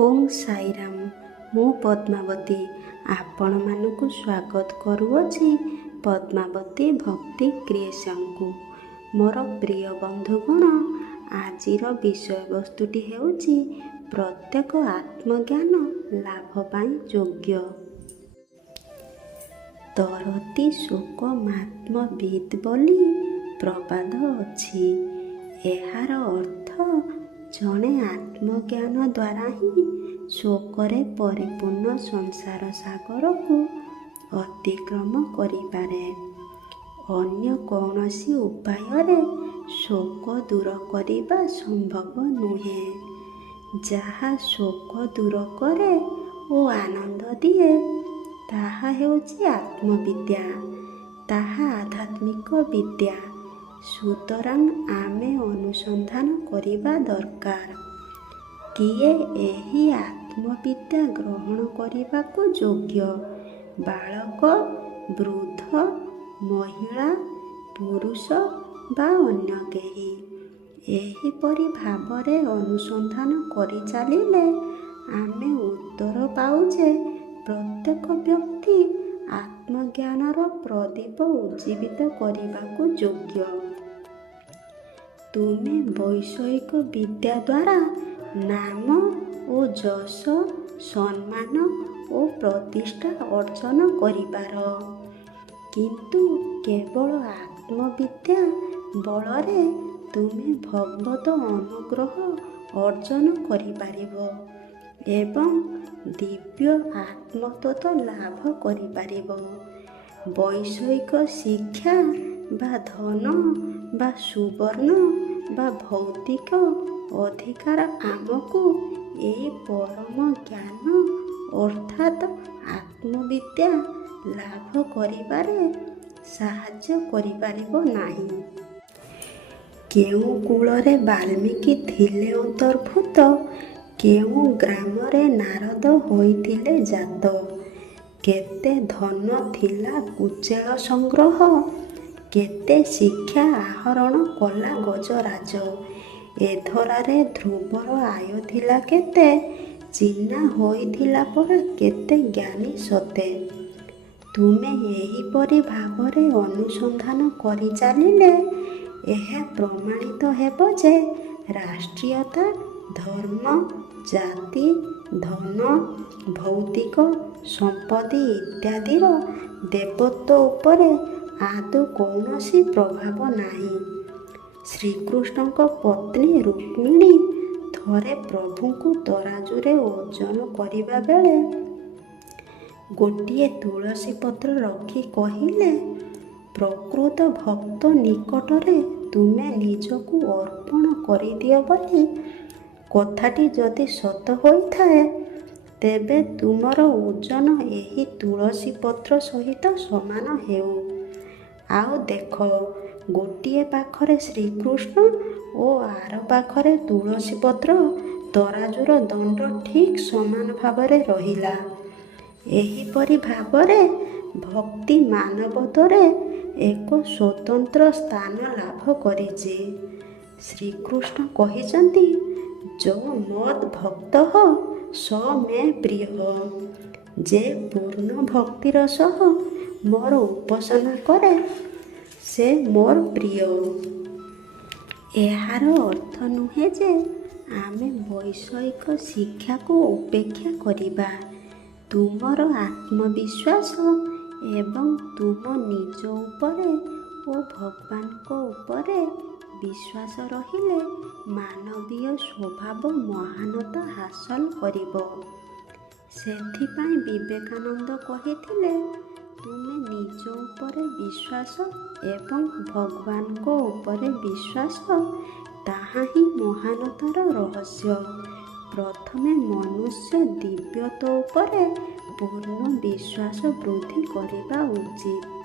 ଓಂ ସାଇରାମ। ମୁଁ ପଦ୍ମାବତୀ ଆପଣମାନଙ୍କୁ ସ୍ୱାଗତ କରୁଅଛି ପଦ୍ମାବତୀ ଭକ୍ତି କ୍ରିଏସନକୁ। ମୋର ପ୍ରିୟ ବନ୍ଧୁଗଣ, ଆଜିର ବିଷୟବସ୍ତୁଟି ହେଉଛି ପ୍ରତ୍ୟେକ ଆତ୍ମଜ୍ଞାନ ଲାଭ ପାଇଁ ଯୋଗ୍ୟ। ତରତି ଶୋକ ମାତ୍ମବିତ୍ ବୋଲି ପ୍ରବାଦ ଅଛି। ଏହାର ଅର୍ଥ ଜଣେ ଆତ୍ମଜ୍ଞାନ ଦ୍ୱାରା ହିଁ ଶୋକରେ ପରିପୂର୍ଣ୍ଣ ସଂସାର ସାଗରକୁ ଅତିକ୍ରମ କରିପାରେ। ଅନ୍ୟ କୌଣସି ଉପାୟରେ ଶୋକ ଦୂର କରିବା ସମ୍ଭବ ନୁହେଁ। ଯାହା ଶୋକ ଦୂର କରେ ଓ ଆନନ୍ଦ ଦିଏ ତାହା ହେଉଛି ଆତ୍ମବିଦ୍ୟା। ତାହା ଆଧ୍ୟାତ୍ମିକ ବିଦ୍ୟା। ସୁତରାଂ ଆମେ ଅନୁସନ୍ଧାନ କରିବା ଦରକାର। କିଏ ଏହି ଆତ୍ମବିଦ୍ୟା ଗ୍ରହଣ କରିବାକୁ ଯୋଗ୍ୟ? ବାଳକ, ବୃଦ୍ଧ, ମହିଳା, ପୁରୁଷ ବା ଅନ୍ୟ କେହି? ଏହିପରି ଭାବରେ ଅନୁସନ୍ଧାନ କରି ଚାଲିଲେ ଆମେ ଉତ୍ତର ପାଉ ଯେ ପ୍ରତ୍ୟେକ ବ୍ୟକ୍ତି ଆତ୍ମଜ୍ଞାନର ପ୍ରଦୀପ ଉଜ୍ଜୀବିତ କରିବାକୁ ଯୋଗ୍ୟ। ତୁମେ ବୈଷୟିକ ବିଦ୍ୟା ଦ୍ୱାରା ନାମ ଓ ଯଶ, ସମ୍ମାନ ଓ ପ୍ରତିଷ୍ଠା ଅର୍ଜନ କରିପାର, କିନ୍ତୁ କେବଳ ଆତ୍ମବିଦ୍ୟା ବଳରେ ତୁମେ ଭଗବତ ଅନୁଗ୍ରହ ଅର୍ଜନ କରିପାରିବ ଏବଂ ଦିବ୍ୟ ଆତ୍ମତତ୍ତ୍ୱ ଲାଭ କରିପାରିବ। ବୈଷୟିକ ଶିକ୍ଷା ବା ଧନ ବା ସୁବର୍ଣ୍ଣ ବା ଭୌତିକ ଅଧିକାର ଆମକୁ ଏହି ପରମ ଜ୍ଞାନ ଅର୍ଥାତ୍ ଆତ୍ମବିଦ୍ୟା ଲାଭ କରିବାରେ ସାହାଯ୍ୟ କରିପାରିବ ନାହିଁ। କେଉଁ କୂଳରେ ବାଲ୍ମୀକି ଥିଲେ ଅନ୍ତର୍ଭୁତ, କେଉଁ ଗ୍ରାମରେ ନାରଦ ହୋଇଥିଲେ ଜାତ, କେତେ ଧନ ଥିଲା କୁଚେଳ ସଂଗ୍ରହ, କେତେ ଶିକ୍ଷା ଆହରଣ କଲା ଗଜରାଜ, ଏଧରାରେ ଧ୍ରୁବର ଆୟ ଥିଲା କେତେ, ଚିହ୍ନା ହୋଇଥିଲା ପରା କେତେ ଜ୍ଞାନୀ ସତେ। ତୁମେ ଏହିପରି ଭାବରେ ଅନୁସନ୍ଧାନ କରି ଚାଲିଲେ ଏହା ପ୍ରମାଣିତ ହେବ ଯେ ରାଷ୍ଟ୍ରୀୟତା, ଧର୍ମ, ଜାତି, ଧନ, ଭୌତିକ ସମ୍ପତ୍ତି ଇତ୍ୟାଦିର ଦେବତ୍ୱ ଉପରେ ଆଦୌ କୌଣସି ପ୍ରଭାବ ନାହିଁ। ଶ୍ରୀକୃଷ୍ଣଙ୍କ ପତ୍ନୀ ରୁକ୍ମିଣୀ ଥରେ ପ୍ରଭୁଙ୍କୁ ତରାଜୁରେ ଓଜନ କରିବା ବେଳେ ଗୋଟିଏ ତୁଳସୀ ପତ୍ର ରଖି କହିଲେ, ପ୍ରକୃତ ଭକ୍ତ ନିକଟରେ ତୁମେ ନିଜକୁ ଅର୍ପଣ କରିଦିଅ ବୋଲି କଥାଟି ଯଦି ସତ ହୋଇଥାଏ ତେବେ ତୁମର ଓଜନ ଏହି ତୁଳସୀ ପତ୍ର ସହିତ ସମାନ ହେଉ। ଆଉ ଦେଖ, ଗୋଟିଏ ପାଖରେ ଶ୍ରୀକୃଷ୍ଣ ଓ ଆର ପାଖରେ ତୁଳସୀ ପତ୍ର, ତରାଜୁର ଦଣ୍ଡ ଠିକ୍ ସମାନ ଭାବରେ ରହିଲା। ଏହିପରି ଭାବରେ ଭକ୍ତି ମାନବତ୍ୱରେ ଏକ ସ୍ୱତନ୍ତ୍ର ସ୍ଥାନ ଲାଭ କରିଛି। ଶ୍ରୀକୃଷ୍ଣ କହିଛନ୍ତି, ଯୋ ମଦ୍ ଭକ୍ତଃ ସ ମେ ପ୍ରିୟଃ। ଯେ ପୂର୍ଣ୍ଣ ଭକ୍ତିର ସହ ମୋର ଉପାସନା କରେ ସେ ମୋର ପ୍ରିୟ। ଏହାର ଅର୍ଥ ନୁହେଁ ଯେ ଆମେ ବୈଷୟିକ ଶିକ୍ଷାକୁ ଉପେକ୍ଷା କରିବା। ତୁମର ଆତ୍ମବିଶ୍ୱାସ ଏବଂ ତୁମ ନିଜ ଉପରେ ଓ ଭଗବାନଙ୍କ ଉପରେ ବିଶ୍ୱାସ ରହିଲେ ମାନବୀୟ ସ୍ୱଭାବ ମହାନତା ହାସଲ କରିବ। ସେଥିପାଇଁ ବିବେକାନନ୍ଦ କହିଥିଲେ, ତୁମେ ନିଜ ଉପରେ ବିଶ୍ୱାସ ଏବଂ ଭଗବାନଙ୍କ ଉପରେ ବିଶ୍ୱାସ, ତାହା ହିଁ ମହାନତାର ରହସ୍ୟ। ପ୍ରଥମେ ମନୁଷ୍ୟ ଦିବ୍ୟତ୍ୱ ଉପରେ ପୂର୍ଣ୍ଣ ବିଶ୍ୱାସ ବୃଦ୍ଧି କରିବା ଉଚିତ।